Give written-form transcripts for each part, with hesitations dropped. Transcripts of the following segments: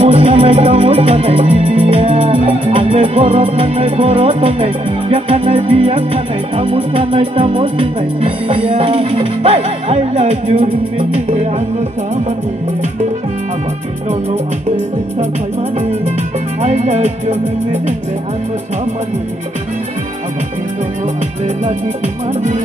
tamu sanai dia. Ane borot tongai, biak kanai tamu sanai dia. I love you, mimi anu samani. Abang nono ane sanai mani. I love you, mimi anu samani. Abang nono ane lagi mani.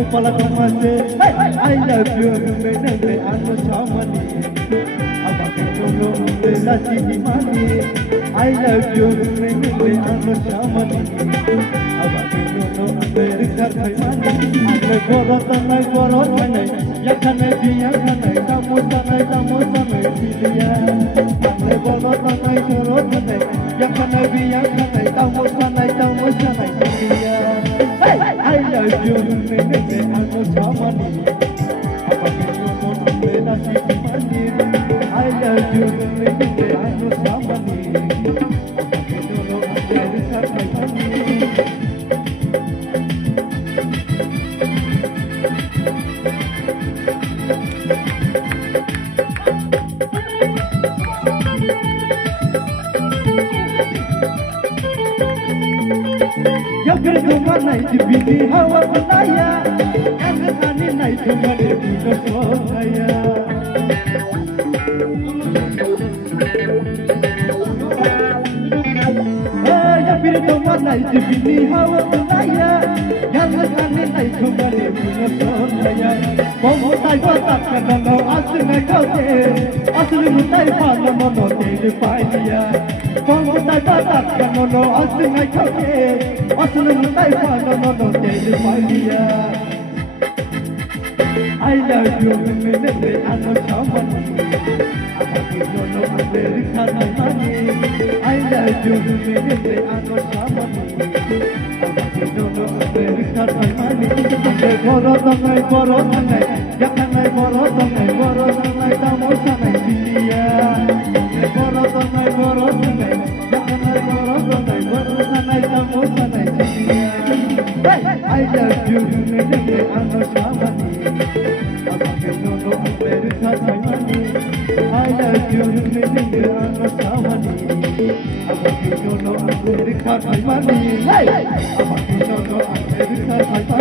Kepala tomate, I love you, menenge anu samani. Abang nono bela sini mani. I love you, menenge anu samani. Abang nono berikat mani. Ane borot kanai, ya kanai dia kanai, tamu sanai dia. Ane borot kanai, ya kanai dia kanai, tamu sanai dia. I love you, menenge anu samani. Abang nono bela sini mani. I love you, menenge anu samani. Abang nono berikat mani. Yang kedua naik di bini hawa menaya, yang kani naik kemana punya saya. Yang kedua naik di bini hawa menaya, yang kani naik kemana punya saya. Mau tai patat kerana asli naik kau asli mutai pada mono tidak payah. Mau tai patat kerana asli naik kau asli mutai pada mono tidak payah. I love you, menenge anu samani. Abang nono Amerika mani. I love you, menenge anu samani. Abang nono Amerika mani. Ane borot tongai, jangan borot tongai, tamu sanai dia. Ane borot tongai, jangan borot tongai, tamu sanai dia. I love you, menenge anu samani. Abang nono Amerika mani. I love you, menenge anu samani. Abang nono Amerika mani. Abang nono Amerika mani.